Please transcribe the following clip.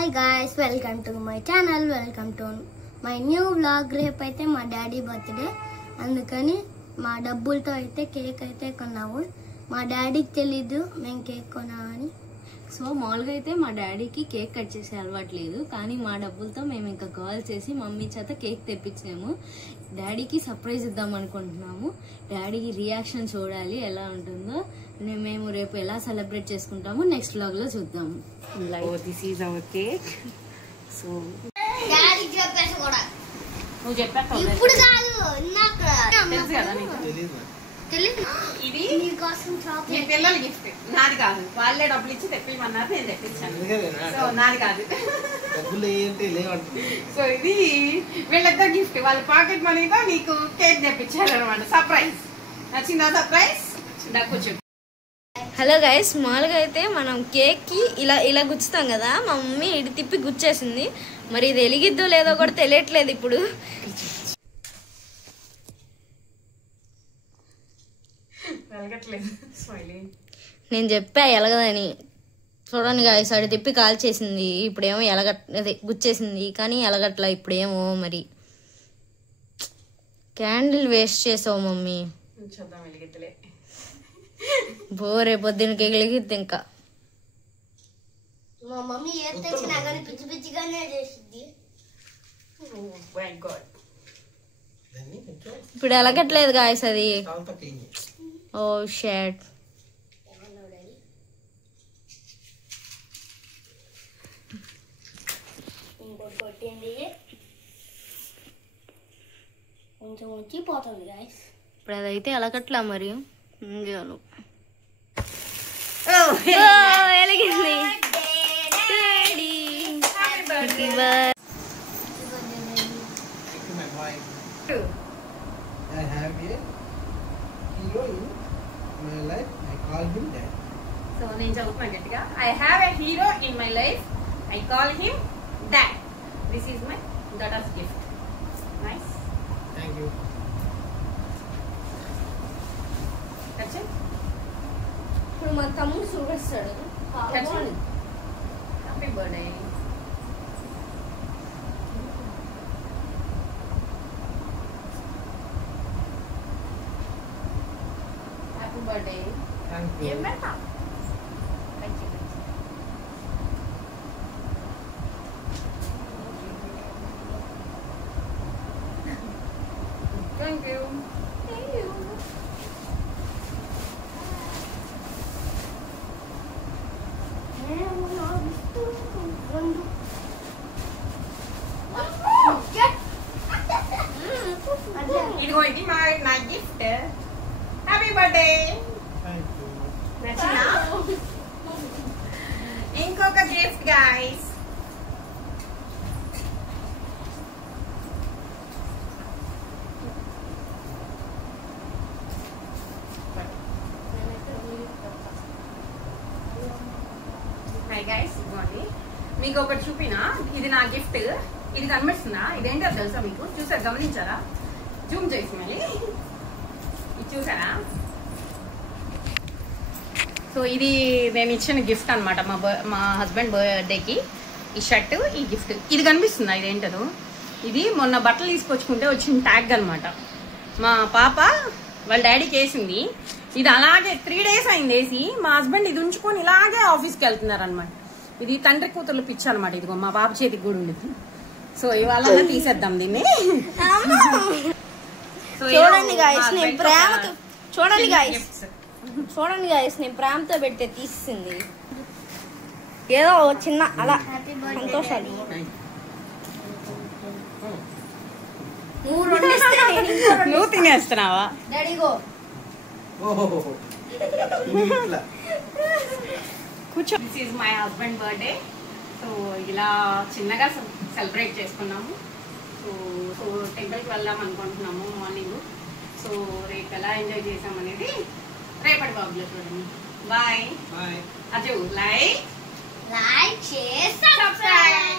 Hi guys, welcome to my channel, welcome to my new vlog. రేపు అయితే మా daddy birthday, అందుకని మా డబ్బులతో అయితే కేక్ అయితే కొన్నాము. మా డాడీకి తెలీదు మేము కేక్ కొన్నామని. సో మామూలుగా అయితే మా డాడీకి కేక్ కట్ చేసే అలవాటు లేదు, కానీ మా డబ్బులతో మేము ఇంకా కాల్ చేసి మమ్మీ చేత కేక్ తెప్పించాము. డాడీకి సర్ప్రైజ్ ఇద్దాం అనుకుంటున్నాము. డాడీకి రియాక్షన్ చూడాలి ఎలా ఉంటుందో. మేము రేపు ఎలా సెలబ్రేట్ చేసుకుంటామో నెక్స్ట్ వ్లాగ్ లో చూద్దాము. This is our cake. So డాడీకి చెప్పేసి కూడా నువ్వు చెప్పావు ఇప్పుడు కాదు, ఇందాక తెలుసు కదా నీకు. తెలీదు. ఇది నీకోసం మీ చాక్లెట్. పిల్లల గిఫ్ట్, నాది కాదు. వాళ్ళే డబ్బులు ఇచ్చి తెప్పిమన్నారు, నేను తెప్పించాను. సో నాది కాదు. సో ఇది వీళ్ళిద్దరు గిఫ్ట్. వాళ్ళ పాకెట్ మనీతో నీకు కేక్ తెప్పించారు అనమాట. సర్ప్రైజ్. నచ్చిందా సర్ప్రైజ్? కూర్చో. హలో గైస్, మామూలుగా అయితే మనం కేక్ కి ఇలా గుచ్చుతాం కదా. మా మమ్మీ ఇటు తిప్పి గుచ్చేసింది. మరి ఇది వెలిగిద్దో లేదో కూడా తెలియట్లేదు ఇప్పుడు. నేను చెప్పా ఎలగదని. చూడండి గాయస్, అటు తిప్పి కాల్ చేసింది. ఇప్పుడేమో అదే గుచ్చేసింది, కానీ ఎలగట్లా. ఇప్పుడేమో మరి క్యాండిల్ వేస్ట్ చేసావు మమ్మీ. చూద్దాం వెలిగిద్దలే. బోరే పొద్దున్నకి వెలిగిద్ది. ఇంకా మా మమ్మీ ఏం తెచ్చినా కానీ పిచ్చి పిచ్చిగానే చేసింది. ఇప్పుడు ఎలగట్లేదు గాయస్ అది. ఓ షాట్. ఇంకోటి కొట్టింది, కొంచెం వచ్చిపోతుంది గాయస్. ఇప్పుడు అదైతే ఎలగట్లా. మరి చాలు వెలిగింది. I have a hero in my life. I call him Dad. So నేను చదువుతున్నాను గట్టిగా. I have a hero in my life. I call him Dad. This is my daughter's gift. Nice. Thank you. That's it. ఇప్పుడు మా తమ్ముడు చూపిస్తాడు. That's it. Happy birthday. Happy birthday. Thank you. ఏం పెడతా? Thank you. Thank you. Thank you. ఇదిగో ఇది నా gift. Happy birthday. Thank you. నచ్చిందా? ఇంకొక గిఫ్ట్ గైస్. హాయ్ గైస్, ఇదిగోండి మీకు ఒకటి చూపినా. ఇది నా గిఫ్ట్. ఇది కనిపిస్తుందా? ఇదేంటో తెలుసా మీకు? చూసారు, గమనించారా? జూమ్ చేసి మళ్ళీ ఇది చూసారా? సో ఇది నేను ఇచ్చిన గిఫ్ట్ అనమాట. మా హస్బెండ్ బర్త్డేకి ఈ షర్ట్, ఈ గిఫ్ట్. ఇది కనిపిస్తుందా? ఇదేంటదో? ఇది మొన్న బట్టలు తీసుకొచ్చుకుంటే వచ్చిన ట్యాగ్ అనమాట. మా పాప వాళ్ళ డాడీకి వేసింది. ఇది అలాగే 3 days అయింది వేసి. మా హస్బెండ్ ఇది ఉంచుకొని ఇలాగే ఆఫీస్కి వెళ్తున్నారు అనమాట. ఇది తండ్రి కూతుర్లు పిచ్చి అనమాట. ఇదిగో మా పాప చేతికి కూడా ఉండేది. సో ఇవాళ తీసేద్దాం దీన్ని. చూడండి గాయస్, నేను ప్రేమతో చూడండి గాయస్, నేను ప్రేమతో పెడితే తీసింది. ఏదో చిన్న అలా సంతోషాలు. నువ్వు 2 ఇస్తే నేను ఇంకో 2 నువ్వు తినేస్తున్నావా? డాడీగో Oh. ఇట్లా. కూర్చో. This is my husband birthday. So ఇలా చిన్నగా సెలబ్రేట్ చేసుకున్నాము. సో టెంపుల్కి వెళ్దాం అనుకుంటున్నాము మార్నింగ్. సో రేపు ఎలా ఎంజాయ్ చేసామనేది రేపటి బాబులో చూడండి. బాయ్. Bye. అజు లైక్ షేర్, సబ్స్క్రైబ్.